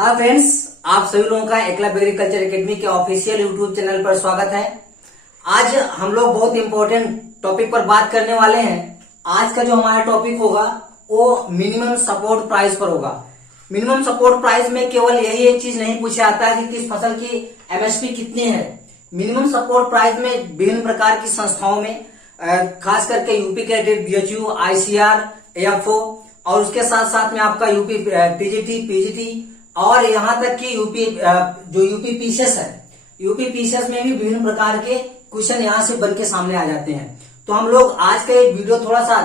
हाँ फ्रेंड्स, आप सभी लोगों का एकलव्य एग्रीकल्चर एकेडमी के ऑफिशियल यूट्यूब चैनल पर स्वागत है। आज हम लोग बहुत इंपॉर्टेंट टॉपिक पर बात करने वाले हैं। आज का जो हमारा टॉपिक होगा वो मिनिमम सपोर्ट प्राइस पर होगा। मिनिमम सपोर्ट प्राइस में केवल यही एक चीज नहीं पूछा जाता है कि किस फसल की एमएसपी कितनी है। मिनिमम सपोर्ट प्राइस में विभिन्न प्रकार की संस्थाओं में खास करके UP cadet, BHU, ICR, AFO और उसके साथ साथ में आपका यूपी टीजीटी, पीजीटी और यहाँ तक कि यूपी पीसीएस है। यूपी पीसीएस में भी विभिन्न प्रकार के क्वेश्चन यहाँ से बन के सामने आ जाते हैं। तो हम लोग आज का एक वीडियो थोड़ा सा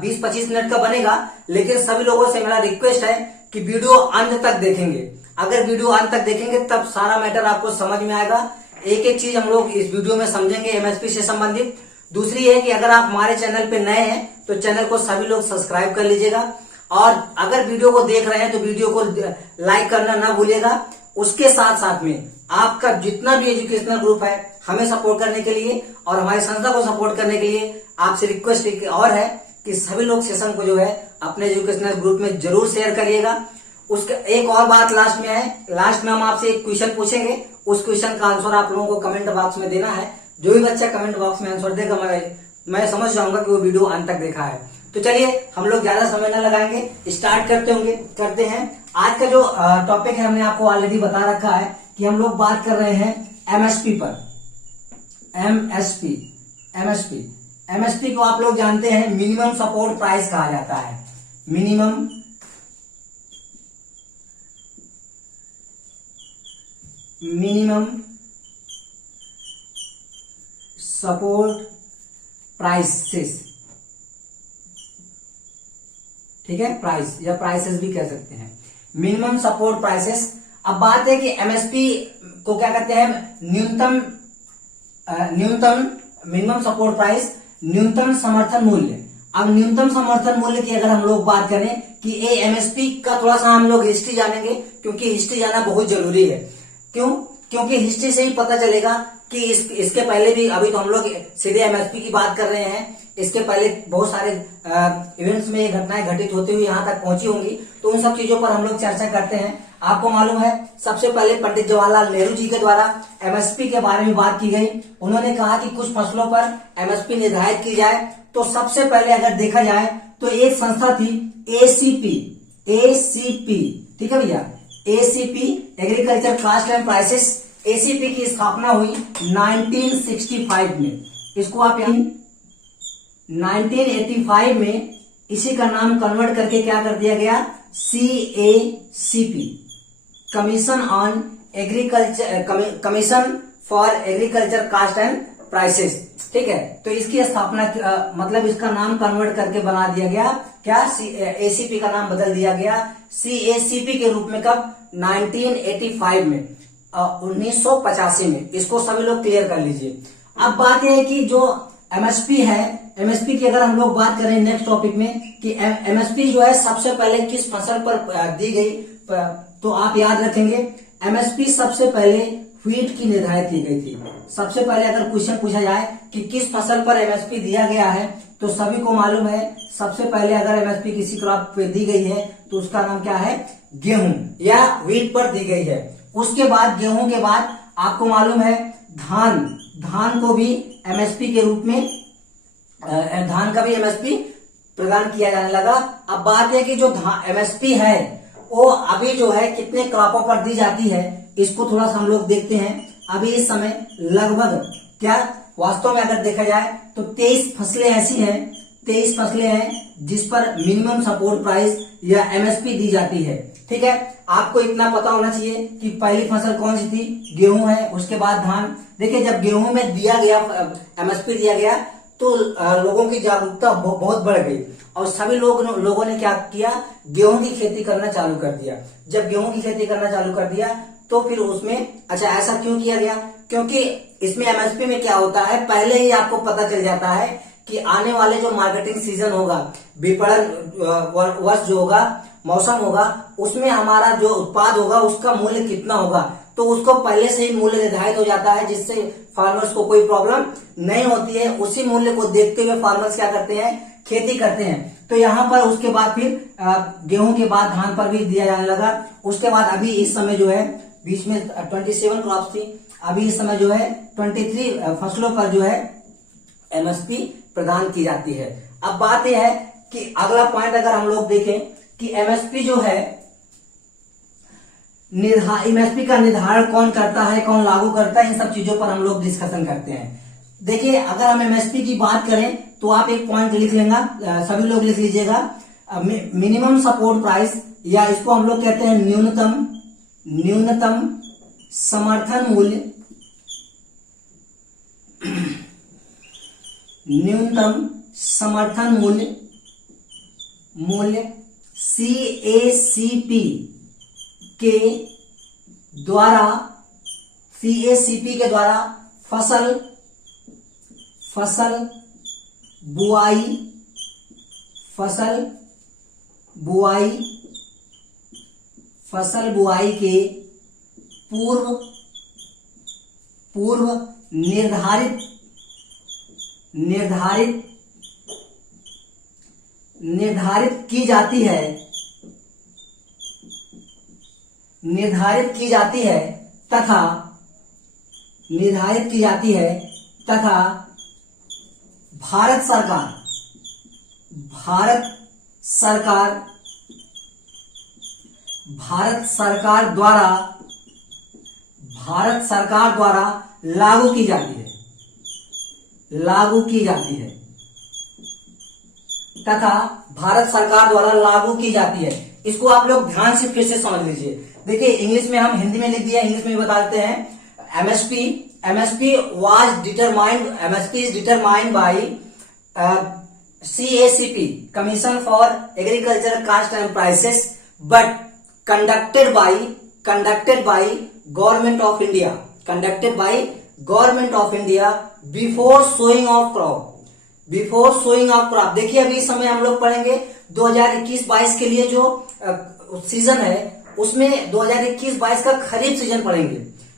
20-25 मिनट का बनेगा, लेकिन सभी लोगों से मेरा रिक्वेस्ट है कि वीडियो अंत तक देखेंगे। अगर वीडियो अंत तक देखेंगे तब सारा मैटर आपको समझ में आएगा। एक एक चीज हम लोग इस वीडियो में समझेंगे एमएसपी से संबंधित। दूसरी है कि अगर आप हमारे चैनल पे नए हैं तो चैनल को सभी लोग सब्सक्राइब कर लीजिएगा और अगर वीडियो को देख रहे हैं तो वीडियो को लाइक करना ना भूलिएगा। उसके साथ साथ में आपका जितना भी एजुकेशनल ग्रुप है हमें सपोर्ट करने के लिए और हमारी संस्था को सपोर्ट करने के लिए आपसे रिक्वेस्ट एक और है कि सभी लोग सेशन को जो है अपने एजुकेशनल ग्रुप में जरूर शेयर करिएगा। उसके एक और बात लास्ट में है, लास्ट में हम आपसे एक क्वेश्चन पूछेंगे। उस क्वेश्चन का आंसर आप लोगों को कमेंट बॉक्स में देना है। जो भी बच्चा कमेंट बॉक्स में आंसर देगा मैं समझ जाऊंगा कि वो वीडियो अंत तक देखा है। तो चलिए हम लोग ज्यादा समय न लगाएंगे, स्टार्ट करते हैं। आज का जो टॉपिक है हमने आपको ऑलरेडी बता रखा है कि हम लोग बात कर रहे हैं एमएसपी पर। एमएसपी को आप लोग जानते हैं मिनिमम सपोर्ट प्राइस कहा जाता है। मिनिमम सपोर्ट प्राइसेस, ठीक है, प्राइस या प्राइसेस भी कह सकते हैं। Minimum support prices. अब बात है कि एमएसपी को क्या कहते हैं, न्यूनतम मिनिमम सपोर्ट प्राइस, न्यूनतम समर्थन मूल्य। अब न्यूनतम समर्थन मूल्य की अगर हम लोग बात करें कि ये एमएसपी का थोड़ा सा हम लोग हिस्ट्री जानेंगे, क्योंकि हिस्ट्री जाना बहुत जरूरी है। क्योंकि हिस्ट्री से ही पता चलेगा कि इसके पहले भी, अभी तो हम लोग सीधे एमएसपी की बात कर रहे हैं, इसके पहले बहुत सारे इवेंट्स में ये घटनाएं घटित होती हुई यहाँ तक पहुंची होंगी। तो उन सब चीजों पर हम लोग चर्चा करते हैं। आपको मालूम है सबसे पहले पंडित जवाहरलाल नेहरू जी के द्वारा एमएसपी के बारे में बात की गई। उन्होंने कहा कि कुछ फसलों पर एमएसपी निर्धारित की जाए। तो सबसे पहले अगर देखा जाए तो एक संस्था थी एसीपी, ठीक है भैया, ACP, agriculture cost and prices. ACP की स्थापना हुई 1965 में। इसको आप 1985 में इसी का नाम कन्वर्ट करके क्या कर दिया गया, CACP, commission for agriculture cost and prices, ठीक है। तो इसकी स्थापना मतलब इसका नाम कन्वर्ट करके बना दिया गया क्या, एसीपी का नाम बदल दिया गया CACP के रूप में। कब, 1985 में, 1985 में। इसको सभी लोग क्लियर कर लीजिए। अब बात यह है कि जो एमएसपी है, एमएसपी की अगर हम लोग बात करें नेक्स्ट टॉपिक में कि एमएसपी जो है सबसे पहले किस फसल पर दी गई, तो आप याद रखेंगे एमएसपी सबसे पहले व्हीट की निर्धारित की गई थी। सबसे पहले अगर क्वेश्चन पूछा जाए कि किस फसल पर एमएसपी दिया गया है तो सभी को मालूम है सबसे पहले अगर एमएसपी किसी क्रॉप पे दी गई है तो उसका नाम क्या है, गेहूं या व्हीट पर दी गई है। उसके बाद गेहूं के बाद आपको मालूम है धान को भी एमएसपी के रूप में, धान का भी एमएसपी प्रदान किया जाने लगा। अब बात है कि जो एमएसपी है वो अभी जो है कितने क्रॉपों पर दी जाती है, इसको थोड़ा सा हम लोग देखते हैं। अभी इस समय लगभग क्या, वास्तव में अगर देखा जाए तो 23 फसलें ऐसी हैं, 23 फसलें हैं जिस पर मिनिमम सपोर्ट प्राइस या एमएसपी दी जाती है, ठीक है। आपको इतना पता होना चाहिए कि पहली फसल कौन सी थी, गेहूं है, उसके बाद धान। देखिए जब गेहूं में दिया गया एमएसपी दिया गया तो लोगों की जागरूकता बहुत बढ़ गई और सभी लोगों ने क्या किया, गेहूं की खेती करना चालू कर दिया। जब गेहूं की खेती करना चालू कर दिया तो फिर उसमें, अच्छा ऐसा क्यों किया गया, क्योंकि इसमें एमएसपी में क्या होता है, पहले ही आपको पता चल जाता है कि आने वाले जो मार्केटिंग सीजन होगा, विपणन वर्ष जो होगा, मौसम होगा, उसमें हमारा जो उत्पाद होगा उसका मूल्य कितना होगा। तो उसको पहले से ही मूल्य निर्धारित हो जाता है जिससे फार्मर्स को कोई प्रॉब्लम नहीं होती है। उसी मूल्य को देखते हुए फार्मर्स क्या करते हैं खेती करते हैं। तो यहाँ पर उसके बाद फिर गेहूं के बाद धान पर भी दिया जाने लगा। उसके बाद अभी इस समय जो है बीच में 27 क्रॉप्स थी, अभी इस समय जो है 23 फसलों पर जो है एमएसपी प्रदान की जाती है। अब बात यह है कि अगला पॉइंट अगर हम लोग देखें कि एमएसपी जो है एमएसपी का निर्धारण कौन करता है, कौन लागू करता है, इन सब चीजों पर हम लोग डिस्कशन करते हैं। देखिए अगर हम एमएसपी की बात करें तो आप एक पॉइंट लिख लेना, सभी लोग लिख लीजिएगा, मिनिमम सपोर्ट प्राइस, या इसको हम लोग कहते हैं न्यूनतम समर्थन मूल्य, न्यूनतम समर्थन मूल्य सीएसीपी के द्वारा फसल बुआई के पूर्व निर्धारित की जाती है तथा भारत सरकार द्वारा लागू की जाती है। इसको आप लोग ध्यान से फिर से समझ लीजिए। देखिए इंग्लिश में हम हिंदी में लिख दिया, इंग्लिश में भी बता देते हैं। MSP is determined by CACP, commission for agriculture cost and prices, but conducted by government of India before sowing of crop. देखिए अभी इस समय हम लोग पढ़ेंगे 2021-22 के लिए जो सीजन है उसमें 2021-22 का खरीफ सीजन पढ़ेंगे,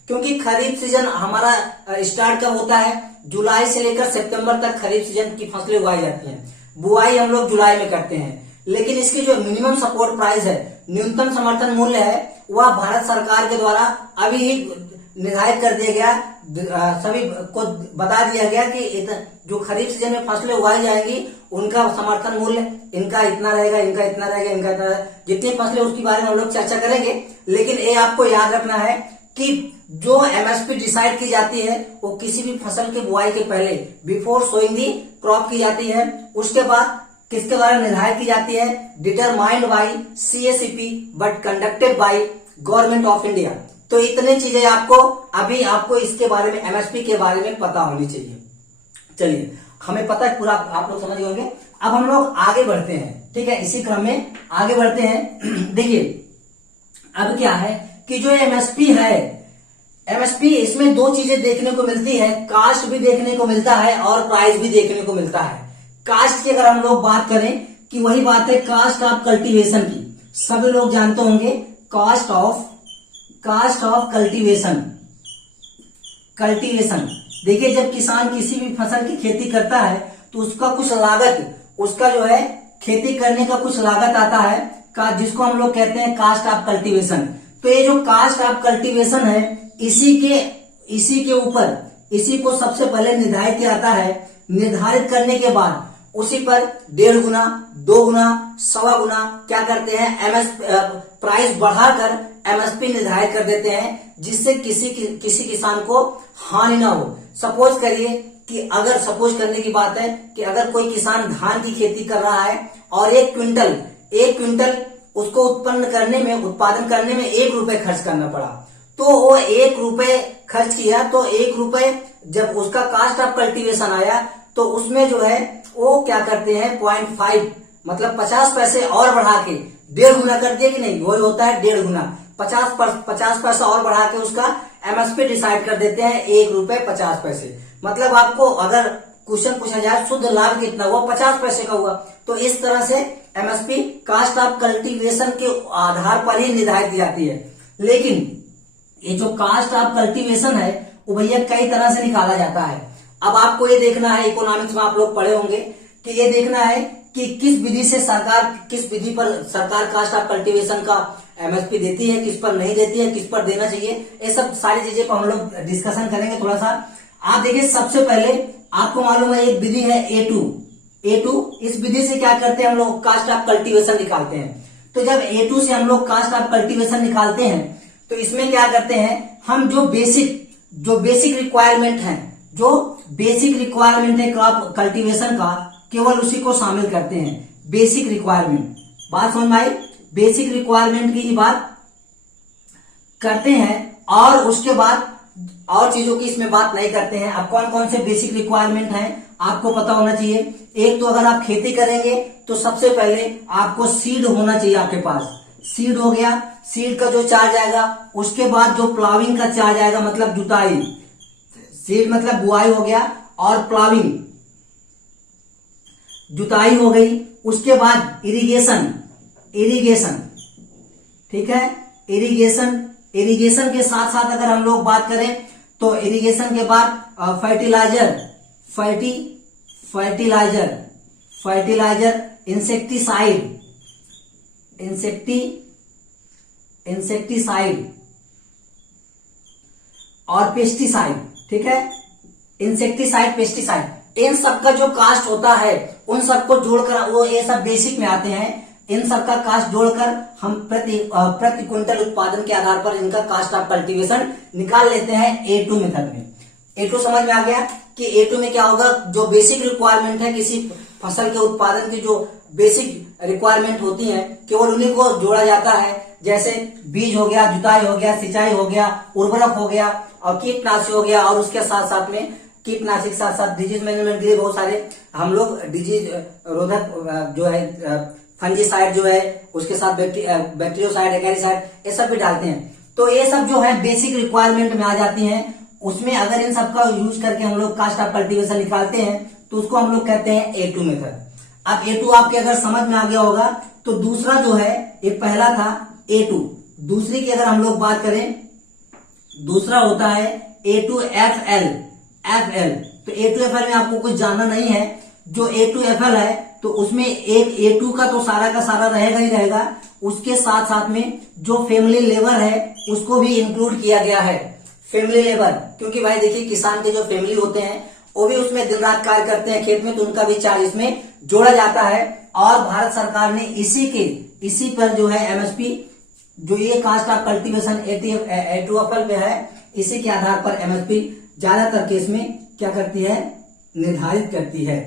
क्योंकि खरीफ सीजन हमारा स्टार्ट कब होता है, जुलाई से लेकर सितंबर तक खरीफ सीजन की फसलें उगाई जाती हैं। बुआई हम लोग जुलाई में करते हैं, लेकिन इसकी जो मिनिमम सपोर्ट प्राइस है, न्यूनतम समर्थन मूल्य है, वह भारत सरकार के द्वारा अभी ही निर्धारित कर दिया गया, सभी को बता दिया गया कि जो खरीफ सीजन में फसलें उगाई जाएंगी उनका समर्थन मूल्य इनका इतना रहेगा, इनका इतना रहेगा, इनका इतना रहेगा। जितनी फसलें उसके बारे में हम लोग चर्चा करेंगे, लेकिन ये आपको याद रखना है कि जो एमएसपी डिसाइड की जाती है वो किसी भी फसल के बुआई के पहले बिफोर सोइंग दी क्रॉप की जाती है। उसके बाद किसके द्वारा निर्धारित की जाती है, determined by CACP but conducted by government of India. तो इतने चीजें आपको इसके बारे में, एमएसपी के बारे में पता होनी चाहिए। चलिए हमें पता है पूरा, आप लोग समझ होंगे। अब हम लोग आगे बढ़ते हैं, ठीक है, इसी क्रम में आगे बढ़ते हैं। देखिए अब क्या है कि जो एमएसपी है, एमएसपी इसमें दो चीजें देखने को मिलती है, कास्ट भी देखने को मिलता है और प्राइस भी देखने को मिलता है। कास्ट की अगर हम लोग बात करें कि वही बात है कास्ट ऑफ कल्टीवेशन की, सभी लोग जानते होंगे कास्ट ऑफ कल्टीवेशन। देखिए जब किसान किसी भी फसल की खेती करता है तो उसका कुछ लागत, उसका जो है खेती करने का कुछ लागत आता है का, जिसको हम लोग कहते हैं कास्ट ऑफ कल्टीवेशन। तो ये जो कास्ट ऑफ कल्टीवेशन है, इसी के ऊपर, इसी को सबसे पहले निर्धारित किया जाता है। निर्धारित करने के बाद उसी पर 1.5 गुना, 2 गुना, 1.25 गुना क्या करते हैं, प्राइस बढ़ाकर एमएसपी निर्धारित कर देते हैं, जिससे किसी किसान को हानि ना हो। सपोज करिए कि अगर सपोज करने की बात है कि अगर कोई किसान धान की खेती कर रहा है और एक क्विंटल उसको उत्पादन करने में 1 रुपए खर्च करना पड़ा, तो वो 1 रुपए खर्च किया, तो 1 रुपए जब उसका कास्ट ऑफ कल्टीवेशन आया तो उसमें जो है वो क्या करते हैं 0.5 मतलब 50 पैसे और बढ़ा के 1.5 गुना कर दिया कि नहीं, वही होता है 1.5 गुना, 50 पैसा और बढ़ा के उसका एमएसपी डिसाइड कर देते हैं 1 रुपए 50 पैसे। मतलब आपको अगर क्वेश्चन पूछा जाए शुद्ध लाभ कितना हुआ, 50 पैसे का हुआ। तो इस तरह से एमएसपी कास्ट ऑफ कल्टीवेशन के आधार पर ही निर्धारित की जाती है। लेकिन ये जो कास्ट ऑफ कल्टीवेशन है वो भैया कई तरह से निकाला जाता है। अब आपको ये देखना है, इकोनॉमिक्स में आप लोग पढ़े होंगे कि ये देखना है कि किस विधि पर सरकार कास्ट ऑफ कल्टीवेशन का एमएसपी देती है, किस पर नहीं देती है, किस पर देना चाहिए, ये सब सारी चीजें पर हम लोग डिस्कशन करेंगे थोड़ा सा। आप देखिए, सबसे पहले आपको मालूम है एक विधि है A2। इस विधि से क्या करते हैं हम लोग, कास्ट ऑफ कल्टीवेशन निकालते हैं। तो जब A2 से हम लोग कास्ट ऑफ कल्टीवेशन निकालते हैं तो इसमें क्या करते हैं हम, जो बेसिक रिक्वायरमेंट है क्रॉप कल्टीवेशन का, केवल उसी को शामिल करते हैं। बेसिक रिक्वायरमेंट, बात समझ में आई, बेसिक रिक्वायरमेंट की ही बात करते हैं और उसके बाद और चीजों की इसमें बात नहीं करते हैं। अब कौन कौन से बेसिक रिक्वायरमेंट हैं आपको पता होना चाहिए। एक तो अगर आप खेती करेंगे तो सबसे पहले आपको सीड होना चाहिए आपके पास। सीड हो गया, सीड का जो चार्ज आएगा, उसके बाद जो प्लाविंग का चार्ज आएगा, मतलब जुताई, सीड मतलब बुआई हो गया, और प्लाविंग जुताई हो गई। उसके बाद इरिगेशन, ठीक है, इरिगेशन के साथ साथ अगर हम लोग बात करें तो इरिगेशन के बाद फर्टिलाइजर, इंसेक्टिसाइड और पेस्टिसाइड, ठीक है, इंसेक्टिसाइड, पेस्टिसाइड, इन सबका जो कास्ट होता है उन सबको जोड़कर, वो ये सब बेसिक में आते हैं, इन सबका कास्ट जोड़कर हम प्रति क्विंटल उत्पादन के आधार पर इनका कास्ट ऑफ कल्टीवेशन निकाल लेते हैं A2 मेथड में। A2 समझ में आ गया कि A2 में क्या होगा, जो बेसिक रिक्वायरमेंट है किसी फसल के उत्पादन की, जो बेसिक रिक्वायरमेंट होती है, केवल उन्हीं को जोड़ा जाता है। जैसे बीज हो गया, जुताई हो गया, सिंचाई हो गया, उर्वरक हो गया और कीटनाशी हो गया, और उसके साथ साथ में कीटनाशी के साथ साथ डिजीज मैनेजमेंट के लिए बहुत सारे हम लोग डिजीज रोधक जो है फंजीसाइड जो है, उसके साथ बैक्टीरियोसाइड, एगेरिसाइड, ये सब भी डालते हैं। तो ये सब जो है बेसिक रिक्वायरमेंट में आ जाती हैं। उसमें अगर इन सब का यूज करके हम लोग कास्ट ऑफ कल्टीवेशन निकालते हैं तो उसको हम लोग कहते हैं A2 मेथड। अब A2 आपके अगर समझ में आ गया होगा तो दूसरा जो है, एक पहला था A2, दूसरी की अगर हम लोग बात करें, दूसरा होता है A2FL। तो A2FL में आपको कुछ जानना नहीं है। जो A2FL है तो उसमें एक A2 का तो सारा का सारा रहेगा ही रहेगा, उसके साथ साथ में जो फैमिली लेबर है उसको भी इंक्लूड किया गया है। फैमिली लेबर, क्योंकि भाई देखिए किसान के जो फैमिली होते हैं वो भी उसमें दिन रात कार्य करते हैं खेत में, तो उनका भी चार्ज इसमें जोड़ा जाता है। और भारत सरकार ने इसी पर जो है एमएसपी, जो ये कास्ट ऑफ कल्टीवेशन A2FL पे है, इसी के आधार पर एमएसपी ज्यादातर केस में क्या करती है, निर्धारित करती है,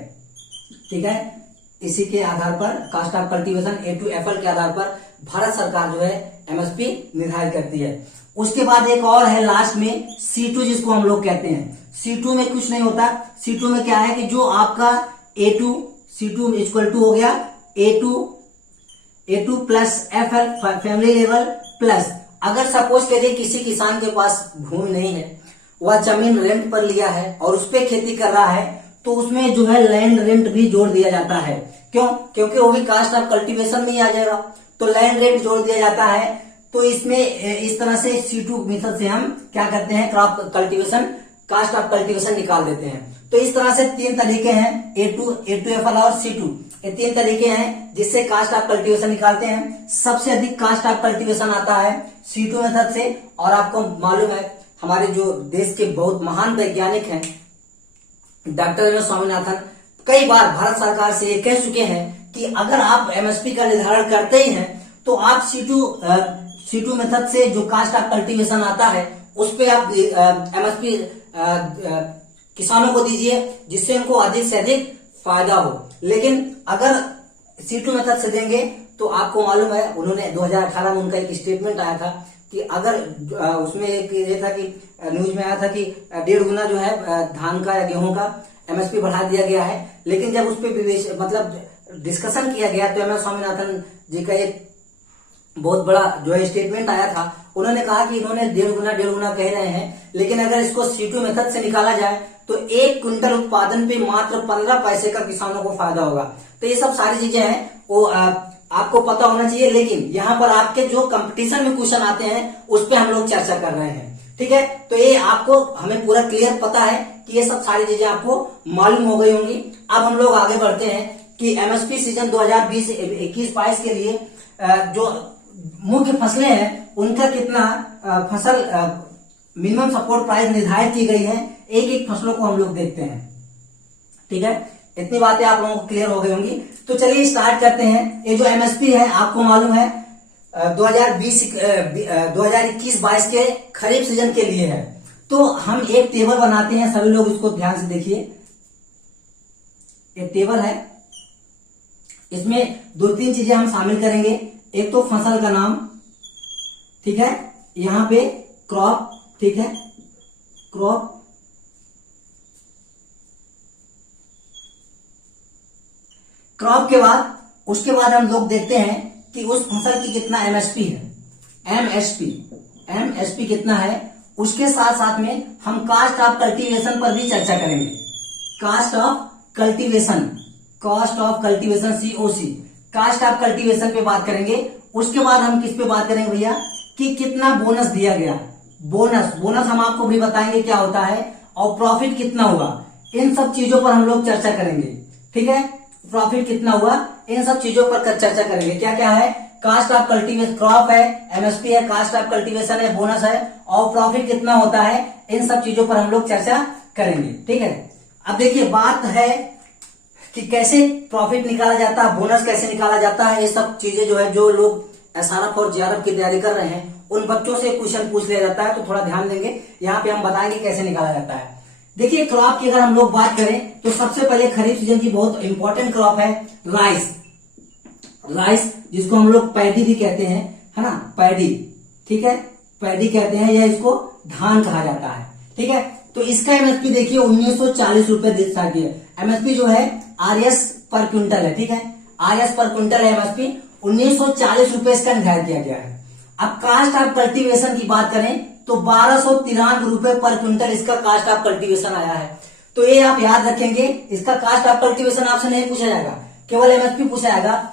ठीक है। इसी के आधार पर कास्ट ऑफ कल्टीवेशन A2FL के आधार पर भारत सरकार जो है एमएसपी निर्धारित करती है। उसके बाद एक और है लास्ट में C2, जिसको हम लोग कहते हैं। C2 में कुछ नहीं होता। C2 में क्या है कि जो आपका C2 इक्वल टू हो गया A2 plus FL family level plus, अगर सपोज करिए किसी किसान के पास भूमि नहीं है, वह जमीन रेंट पर लिया है और उस पर खेती कर रहा है, तो उसमें जो है लैंड रेंट भी जोड़ दिया जाता है। क्यों? क्योंकि वो भी कास्ट ऑफ कल्टीवेशन में ही आ जाएगा, तो लैंड रेंट जोड़ दिया जाता है। तो इसमें इस तरह से C2 मेथड से हम क्या करते हैं, crop cultivation, cost of cultivation निकाल देते हैं। तो इस तरह से तीन तरीके हैं, A2FL और C2, ये तीन तरीके हैं जिससे कास्ट ऑफ कल्टीवेशन निकालते हैं। सबसे अधिक कास्ट ऑफ कल्टीवेशन आता है C2 मेथड से। और आपको मालूम है हमारे जो देश के बहुत महान वैज्ञानिक हैं, डॉक्टर स्वामीनाथन, कई बार भारत सरकार से ये कह चुके हैं कि अगर आप एमएसपी का निर्धारण करते ही हैं तो आप C2 मेथड से जो कास्ट ऑफ कल्टीवेशन आता है उस पे आप एमएसपी किसानों को दीजिए, जिससे उनको अधिक से अधिक फायदा हो। लेकिन अगर C2 मेथड से देंगे तो आपको मालूम है, उन्होंने 2018 में उनका एक स्टेटमेंट आया था कि अगर उसमें एक ये था कि न्यूज में आया था कि 1.5 गुना जो है धान का या गेहूं का एमएसपी बढ़ा दिया गया है। लेकिन जब उस पर मतलब डिस्कशन किया गया तो एमएस स्वामीनाथन जी का एक बहुत बड़ा जो है स्टेटमेंट आया था। उन्होंने कहा कि इन्होंने 1.5 गुना कह रहे हैं, लेकिन अगर इसको C2 मेथड से निकाला जाए तो 1 क्विंटल उत्पादन पे मात्र 15 पैसे का किसानों को फायदा होगा। तो ये सब सारी चीजें हैं वो आपको पता होना चाहिए। लेकिन यहाँ पर आपके जो कंपटीशन में क्वेश्चन आते हैं उस पर हम लोग चर्चा कर रहे हैं, ठीक है। तो ये आपको हमें पूरा क्लियर पता है कि ये सब सारी चीजें आपको मालूम हो गई होंगी। अब हम लोग आगे बढ़ते हैं कि एमएसपी सीजन 2020-21-22 के लिए जो मुख्य फसलें हैं उनका कितना फसल मिनिमम सपोर्ट प्राइस निर्धारित की गई है, एक एक फसलों को हम लोग देखते हैं। ठीक है, इतनी बातें आप लोगों को क्लियर हो गई होंगी। तो चलिए स्टार्ट करते हैं। ये जो एमएसपी है आपको मालूम है 2021-22 के खरीफ सीजन के लिए है। तो हम एक टेबल बनाते हैं, सभी लोग इसको ध्यान से देखिए। एक टेबल है, इसमें 2-3 चीजें हम शामिल करेंगे। एक तो फसल का नाम, ठीक है, यहां पे क्रॉप, ठीक है, क्रॉप, क्रॉप के बाद उसके बाद हम लोग देखते हैं कि उस फसल की कितना एमएसपी है, एमएसपी कितना है। उसके साथ साथ में हम कास्ट ऑफ कल्टीवेशन पर भी चर्चा करेंगे। Cost of cultivation, COC, cost of cultivation पे बात करेंगे। उसके बाद हम किस पे बात करेंगे भैया कि कितना बोनस दिया गया, बोनस हम आपको भी बताएंगे क्या होता है, और प्रॉफिट कितना हुआ, इन सब चीजों पर हम लोग चर्चा करेंगे। ठीक है, प्रॉफिट कितना हुआ, इन सब चीजों पर चर्चा करेंगे। क्या क्या है, कास्ट ऑफ कल्टीवेशन, क्रॉप है, एमएसपी है, कास्ट ऑफ कल्टीवेशन है, बोनस है, और प्रॉफिट कितना होता है, इन सब चीजों पर हम लोग चर्चा करेंगे। ठीक है, अब देखिए बात है कि कैसे प्रॉफिट निकाला जाता है, बोनस कैसे निकाला जाता है। ये सब चीजें जो है, जो लोग एसआरएफ और जेआरएफ की तैयारी कर रहे हैं उन बच्चों से क्वेश्चन पूछ लिया जाता है, तो थोड़ा ध्यान देंगे। यहाँ पे हम बताएंगे कैसे निकाला जाता है। देखिए क्रॉप की अगर हम लोग बात करें तो सबसे पहले खरीफ सीजन की बहुत इंपॉर्टेंट क्रॉप है राइस, जिसको हम लोग पैडी भी कहते हैं, है ना, पैडी। ठीक है, पैडी कहते हैं, या इसको धान कहा जाता है। ठीक है, तो इसका एमएसपी देखिए 1940 रुपए दिखता है। एमएसपी जो है आरएस पर क्विंटल है। ठीक है, आरएस पर क्विंटल है एमएसपी, 1940 रुपए इसका निर्धारित किया गया है। अब कास्ट ऑफ कल्टीवेशन की बात करें तो 1293 रुपए पर क्विंटल इसका कास्ट ऑफ कल्टीवेशन आया है। तो ये आप याद रखेंगे, इसका कास्ट ऑफ कल्टीवेशन आपसे नहीं पूछा जाएगा, केवल एमएसपी पूछा जाएगा।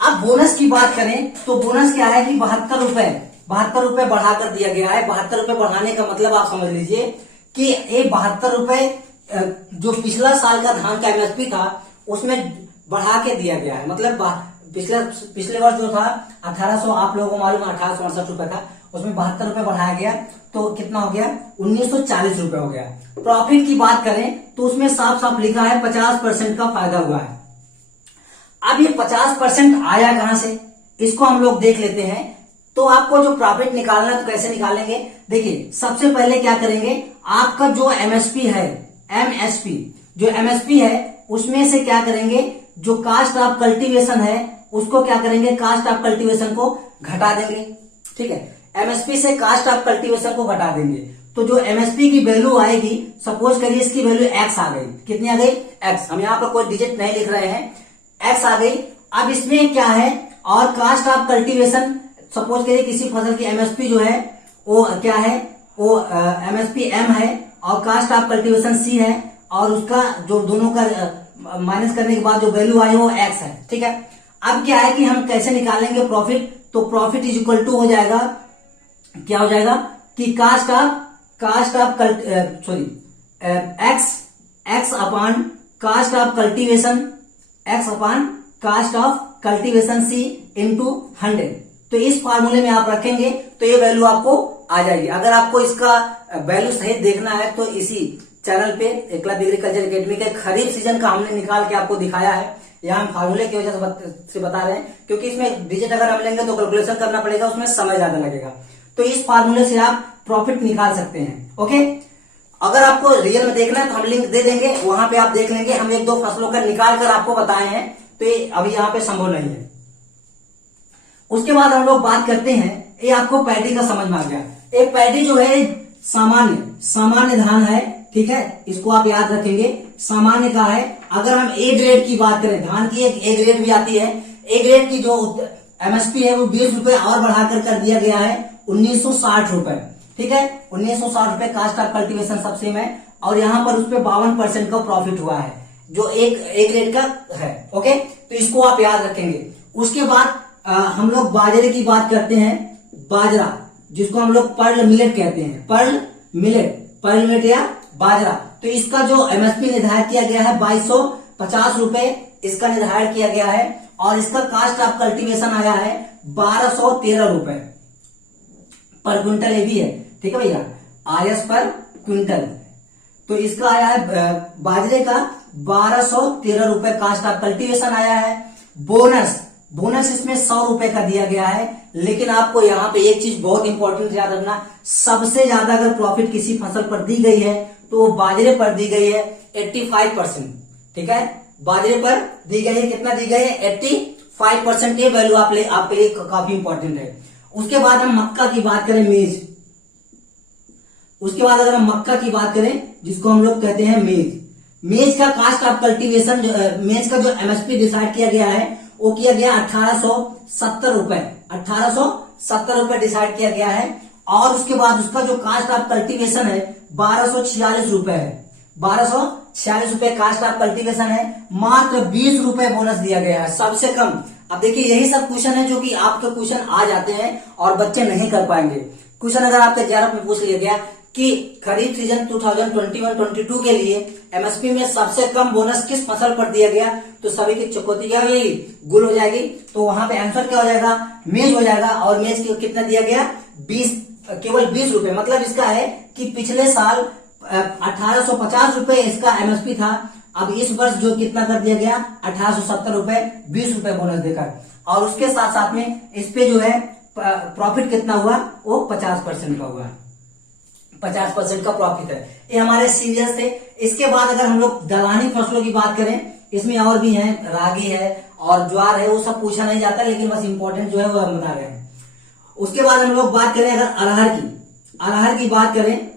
अब बोनस की बात करें तो बोनस क्या है कि 72 रुपए बढ़ाकर दिया गया है। 72 रुपए बढ़ाने का मतलब आप समझ लीजिए कि ये 72 रुपए जो पिछला साल का धान का एमएसपी था उसमें बढ़ा के दिया गया है। मतलब पिछले वर्ष जो था 1800, आप लोगों को मालूम 1868 रुपए था, उसमें 72 रुपए बढ़ाया गया, तो कितना हो गया 1940 रुपए हो गया। प्रॉफिट की बात करें तो उसमें साफ साफ लिखा है 50% का फायदा हुआ है। अब ये 50% आया कहां से, इसको हम लोग देख लेते हैं। तो आपको जो प्रॉफिट निकालना है तो कैसे निकालेंगे, देखिए सबसे पहले क्या करेंगे, आपका जो एमएसपी है, जो एमएसपी है उसमें से क्या करेंगे, जो कास्ट ऑफ कल्टीवेशन है उसको क्या करेंगे, कास्ट ऑफ कल्टीवेशन को घटा देंगे। ठीक है, एमएसपी से कास्ट ऑफ कल्टीवेशन को घटा देंगे, तो जो एमएसपी की वैल्यू आएगी, सपोज करिए इसकी वैल्यू एक्स आ गई। कितनी आ गई, एक्स। हम यहाँ पर कोई डिजिट नहीं लिख रहे हैं, एक्स आ गई। अब इसमें क्या है, और कास्ट ऑफ कल्टीवेशन, सपोज करिए किसी फसल की एमएसपी जो है वो क्या है, वो एमएसपी एम है और कास्ट ऑफ कल्टीवेशन सी है, और उसका जो दोनों का माइनस करने के बाद जो वैल्यू आई वो एक्स है। ठीक है, अब क्या है कि हम कैसे निकालेंगे प्रॉफिट, तो प्रॉफिट इज इक्वल टू हो जाएगा, क्या हो जाएगा कि cost of X upon cost of cultivation, X upon cost of cultivation C into 100। तो इस फार्मूले में आप रखेंगे तो ये वैल्यू आपको आ जाएगी। अगर आपको इसका वैल्यू सही देखना है तो इसी चैनल पे एकलव्य एग्रीकल्चर एकेडमी के खरीफ सीजन का हमने निकाल के आपको दिखाया है। यहाँ हम फार्मूले की वजह से बता रहे हैं, क्योंकि इसमें डिजिट अगर हम लेंगे तो कैलकुलेशन करना पड़ेगा, उसमें समय ज्यादा लगेगा। तो इस फार्मूले से आप प्रॉफिट निकाल सकते हैं। ओके, अगर आपको रियल में देखना है तो हम लिंक दे देंगे, वहां पे आप देख लेंगे। हम 1-2 फसलों का निकाल कर आपको बताए हैं, तो ये अभी यहाँ पे संभव नहीं है। उसके बाद हम लोग बात करते हैं, ये आपको पैडी का समझ में आ गया। एक पैडी जो है सामान्य धान है। ठीक है, इसको आप याद रखेंगे, सामान्य का है। अगर हम ए ग्रेड की बात करें, धान की एक ए ग्रेड भी आती है, ए ग्रेड की जो एमएसपी है वो 20 रुपए और बढ़ाकर कर दिया गया है 1960 रुपए। ठीक है, 1960 रुपए कास्ट ऑफ कल्टीवेशन सब सेम है, और यहाँ पर उस पर 52% का प्रॉफिट हुआ है, जो एक ए ग्रेड का है। ओके, तो इसको आप याद रखेंगे। उसके बाद हम लोग बाजरे की बात करते हैं, बाजरा जिसको हम लोग पर्ल मिलेट कहते हैं, पर्ल मिलेट या बाजरा। तो इसका जो एमएसपी निर्धारित किया गया है 2250 रुपए इसका निर्धारण किया गया है, और इसका कास्ट ऑफ कल्टीवेशन आया है 1213 रुपए पर क्विंटल, ये भी है, ठीक है भैया, आरएस पर क्विंटल। तो इसका आया है बाजरे का 1213 रुपए कास्ट ऑफ कल्टीवेशन आया है। बोनस इसमें 100 रुपए का दिया गया है, लेकिन आपको यहाँ पे एक चीज बहुत इंपॉर्टेंट याद रखना, सबसे ज्यादा अगर प्रॉफिट किसी फसल पर दी गई है तो वो बाजरे पर दी गई है 85%, ठीक है, बाजरे पर दी गई है, कितना दी गई है 85%, ये वैल्यू आपके लिए काफी इंपॉर्टेंट है। उसके बाद हम मक्का की बात करें, मेज, उसके बाद अगर हम मक्का की बात करें जिसको हम लोग कहते हैं मेज का कास्ट ऑफ कल्टीवेशन, मेज का जो एमएसपी डिसाइड किया गया है वो किया गया 1870 रुपए, 1870 रुपए डिसाइड किया गया है। और उसके बाद उसका जो कास्ट ऑफ कल्टीवेशन है 1246 रुपए है, 1246 रुपए कास्ट ऑफ कल्टीवेशन है। मात्र 20 रुपए बोनस दिया गया है, सबसे कम। अब देखिए यही सब क्वेश्चन है जो कि आपके क्वेश्चन आ जाते हैं और बच्चे नहीं कर पाएंगे। क्वेश्चन अगर आपके 11 में पूछ लिया गया कि खरीफ सीजन 2021-22 के लिए एमएसपी में सबसे कम बोनस किस फसल पर दिया गया, तो सभी की चुकौती क्या हो जाएगी, गुल हो जाएगी। तो वहां पे आंसर क्या हो जाएगा, मेज हो जाएगा। और मेज को कितना दिया गया, 20, केवल 20 रुपए। मतलब इसका है कि पिछले साल 1850 रुपए इसका एमएसपी था, अब इस वर्ष जो कितना कर दिया गया 1870 रुपए, 20 रुपए बोनस देकर। और उसके साथ साथ में इस पे जो है प्रॉफिट कितना हुआ, वो 50% का हुआ, 50% का प्रॉफिट है। ये हमारे सीरियस थे। इसके बाद अगर हम लोग दलहनी फसलों की बात करें, इसमें और भी हैं, रागी है और ज्वार है, वो सब पूछा नहीं जाता, लेकिन बस इंपॉर्टेंट जो है वो हम बता रहे हैं। उसके बाद हम लोग बात करें अगर अरहर की बात करें,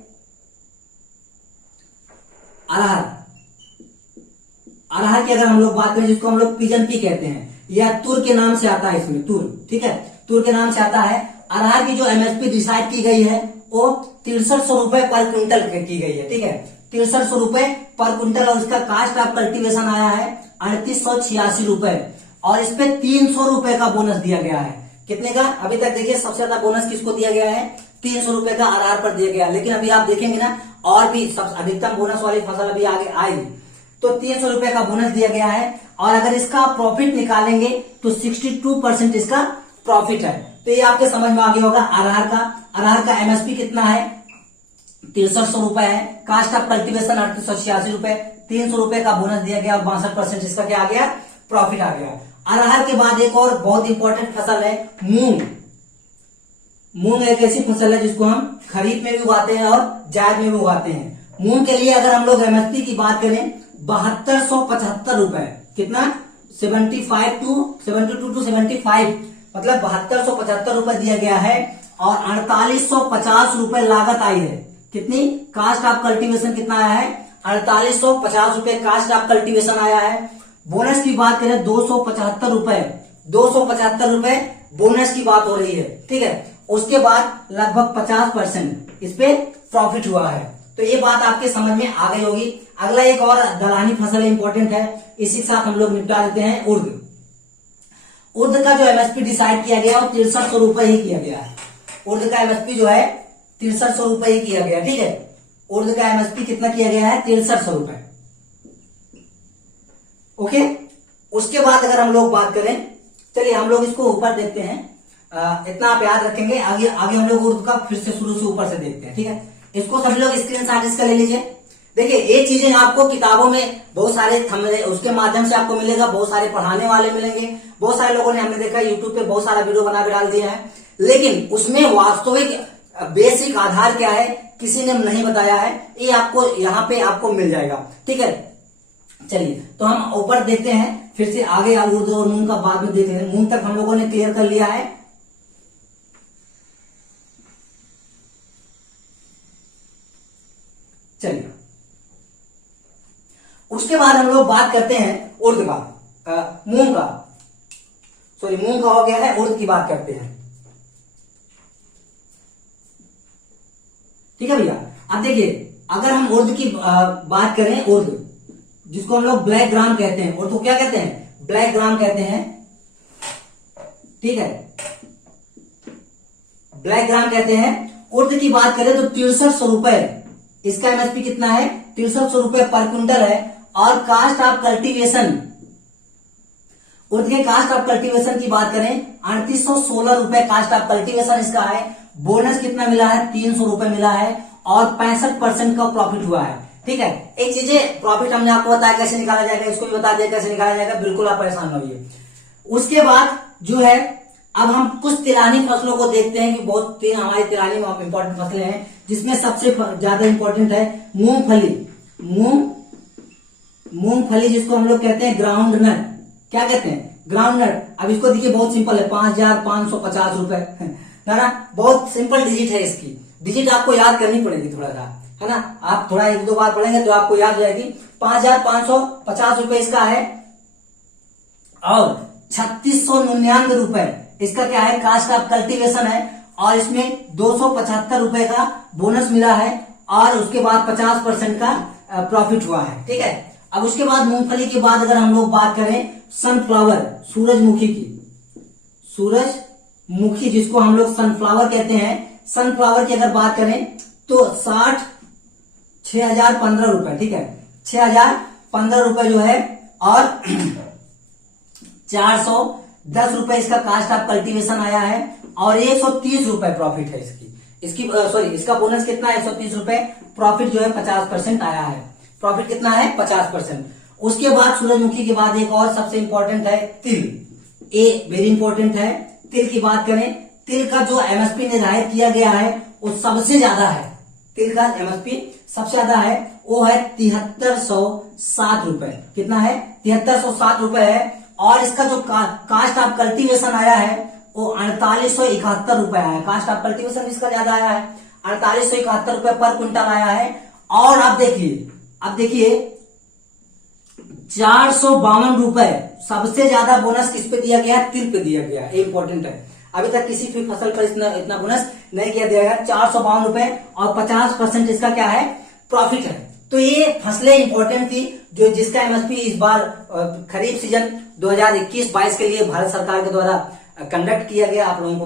अरहर की अगर हम लोग बात करें, जिसको हम लोग पिजन पी कहते हैं, या तुर के नाम से आता है, इसमें तुर, ठीक है, तुर के नाम से आता है। अरहर की जो एमएसपी डिसाइड की गई है वो 6300 रुपए पर क्विंटल की गई है, ठीक है, 6300 रुपए पर क्विंटल। और इसका कास्ट ऑफ कल्टीवेशन आया है 3886 रुपए, और इस पे 300 रुपए का बोनस दिया गया है। कितने का, अभी तक देखिए सबसे ज्यादा बोनस किसको दिया गया है, 300 रुपए का अरहर पर दिया गया। लेकिन अभी आप देखेंगे ना, और भी सब अधिकतम बोनस वाली फसल अभी आगे आएगी, तो 300 रुपए का बोनस दिया गया है। और अगर इसका प्रॉफिट निकालेंगे तो 62% इसका प्रॉफिट है। तो ये आपके समझ में आ गया होगा। अरहर का एमएसपी कितना है, 6300 रुपए है, कास्ट ऑफ कल्टीवेशन 3886 रुपए, 300 रुपए का बोनस दिया गया, और 62% इसका क्या आ गया, प्रॉफिट आ गया। अरहर के बाद एक और बहुत इंपॉर्टेंट फसल है मूंग। मूंग एक ऐसी फसल है जिसको हम खरीफ में भी उगाते हैं और जायद में भी उगाते हैं। मूंग के लिए अगर हम लोग एमएसपी की बात करें 7275 रुपए, कितना, 75 to 75, मतलब 7275 रुपए दिया गया है। और 4850 रुपए लागत आई है, कितनी, कास्ट ऑफ कल्टीवेशन कितना आया है, 4850 रुपए कास्ट ऑफ कल्टीवेशन आया है। बोनस की बात करें 275 रुपए, 275 रुपए बोनस की बात हो रही है, ठीक है। उसके बाद लगभग 50% इस पे प्रॉफिट हुआ है। तो ये बात आपके समझ में आ गई होगी। अगला एक और दलहनी फसल इंपॉर्टेंट है, इसी के साथ हम लोग निपटा देते हैं। उर्द का जो एमएसपी डिसाइड किया गया वो 6300 रुपए ही किया गया है। उर्द का एमएसपी जो है 6300 रुपए ही किया गया, ठीक है। उर्द का एमएसपी कितना किया गया है, 6300 रुपए, ओके। उसके बाद अगर हम लोग बात करें, चलिए हम लोग इसको ऊपर देखते हैं, इतना आप याद रखेंगे। आगे हम लोग उर्द का फिर से शुरू से ऊपर से देखते हैं, ठीक है। इसको सभी लोग स्क्रीनशॉट इसका ले लीजिए। देखिए ये चीजें आपको किताबों में बहुत सारे उसके माध्यम से आपको मिलेगा, बहुत सारे पढ़ाने वाले मिलेंगे, बहुत सारे लोगों ने हमने देखा यूट्यूब पे बहुत सारा वीडियो बना के डाल दिया है, लेकिन उसमें वास्तविक बेसिक आधार क्या है किसी ने नहीं बताया है। ये आपको यहाँ पे आपको मिल जाएगा, ठीक है। चलिए तो हम ऊपर देखते हैं, फिर से आगे उर्द और मूंग का बाद में देख लेंगे। मूंग तक हम लोगों ने क्लियर कर लिया है। चलिए उसके बाद हम लोग बात करते हैं उर्द का, मूंग का, सॉरी मूंग का हो गया है, उर्द की बात करते हैं, ठीक है भैया। अब देखिए अगर हम उर्द की बात करें, उर्द जिसको हम लोग ब्लैक ग्राम कहते हैं, उर्द को क्या कहते हैं, ब्लैक ग्राम कहते हैं, ठीक है, ब्लैक ग्राम कहते हैं। उर्द की बात करें तो 6300 रुपए, इसका एमएसपी कितना है, 6300 रुपए पर क्विंटल है। और कास्ट ऑफ कल्टीवेशन, उर्द के कास्ट ऑफ कल्टीवेशन की बात करें 3816 रुपए कास्ट ऑफ कल्टीवेशन इसका है। बोनस कितना मिला है? 300 रुपए मिला है और 65% का प्रॉफिट हुआ है। ठीक है, एक चीजें प्रॉफिट हमने आपको बताया कैसे निकाला जाएगा, इसको भी बता दिया कैसे निकाला जाएगा, बिल्कुल आप परेशान न होइए। उसके बाद जो है अब हम कुछ तिलहनी फसलों को देखते हैं कि बहुत तीन हमारी तिलहनी इंपॉर्टेंट फसलें हैं, जिसमें सबसे ज्यादा इंपॉर्टेंट है मूंगफली। मूंगफली जिसको हम लोग कहते हैं ग्राउंड नट, क्या कहते हैं? Ground nut. अब इसको देखिए बहुत सिंपल है, 5550 रुपए ना, बहुत सिंपल डिजिट है इसकी। डिजिट आपको याद करनी पड़ेगी थोड़ा सा, है ना, आप थोड़ा एक दो बार पढ़ेंगे तो आपको याद हो जाएगी। 5550 रुपए इसका है और 3699 रुपए इसका क्या है? कास्ट ऑफ कल्टीवेशन है। और इसमें 275 रुपए का बोनस मिला है और उसके बाद 50% का प्रॉफिट हुआ है। ठीक है, अब उसके बाद मूंगफली के बाद अगर हम लोग बात करें सनफ्लावर, सूरजमुखी की, सूरजमुखी जिसको हम लोग सनफ्लावर कहते हैं, सनफ्लावर की अगर बात करें तो 6015 रुपए। ठीक है, 6015 रुपए जो है और 410 रुपए इसका कास्ट ऑफ कल्टीवेशन आया है और 130 रुपए प्रॉफिट है इसकी सॉरी इसका बोनस कितना है? 130 रुपए। प्रॉफिट जो है 50% आया है। प्रॉफिट कितना है? 50%। उसके बाद सूरजमुखी के बाद एक और सबसे इंपॉर्टेंट है तिल, ए वेरी इंपॉर्टेंट है। तिल की बात करें, तिल का जो एमएसपी निर्धारित किया गया है वो सबसे ज्यादा है। तिल का एमएसपी सबसे ज्यादा है, वो है 7307 रुपए। कितना है? 7307 रुपए है। और इसका जो कास्ट ऑफ कल्टीवेशन आया है वो 4871 रुपए आया है। कास्ट ऑफ कल्टीवेशन इसका ज्यादा आया है, 4871 रुपए पर क्विंटल आया है। और अब देखिए 452 रुपए सबसे ज्यादा बोनस किस पे दिया गया? तिल पे दिया गया। इंपॉर्टेंट है, अभी तक किसी भी फसल पर इतना बोनस नहीं किया दिया गया। 452 रुपए और 50% इसका क्या है? प्रॉफिट है। तो ये फसलें इंपॉर्टेंट थी जो जिसका एमएसपी इस बार खरीफ सीजन 2021-22 के लिए भारत सरकार के द्वारा कंडक्ट किया गया, आप लोगों को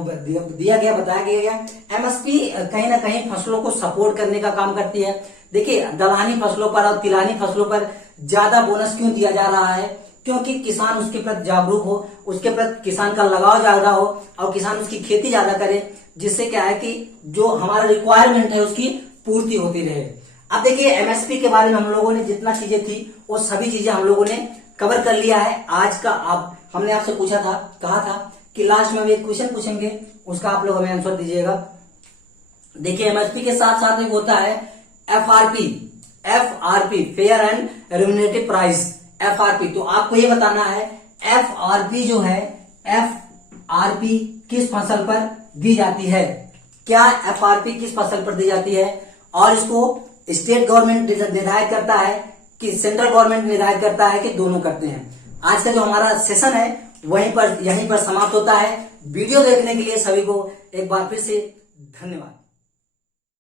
दिया गया, बताया गया। एमएसपी कहीं ना कहीं फसलों को सपोर्ट करने का काम करती है। देखिए दलहनी फसलों पर और तिलहनी फसलों पर ज्यादा बोनस क्यों दिया जा रहा है? क्योंकि किसान उसके प्रति जागरूक हो, उसके प्रति किसान का लगाव ज्यादा हो और किसान उसकी खेती ज्यादा करे, जिससे क्या है कि जो हमारा रिक्वायरमेंट है उसकी पूर्ति होती रहे। अब देखिए एमएसपी के बारे में हम लोगों ने जितना चीजें थी वो सभी चीजें हम लोगों ने कवर कर लिया है। आज का हमने आपसे पूछा था, कहा था कि लास्ट में हम एक क्वेश्चन पूछेंगे, उसका आप लोग हमें आंसर दीजिएगा। देखिए एमएसपी के साथ साथ एक होता है FRP, fair and remunerative price, FRP. तो आपको ये बताना है एफआरपी जो है, एफआरपी किस फसल पर दी जाती है? क्या एफआरपी किस फसल पर दी जाती है? और इसको स्टेट गवर्नमेंट निर्धारित करता है कि सेंट्रल गवर्नमेंट निर्धारित करता है कि दोनों करते हैं? आज का जो हमारा सेशन है यहीं पर समाप्त होता है। वीडियो देखने के लिए सभी को एक बार फिर से धन्यवाद।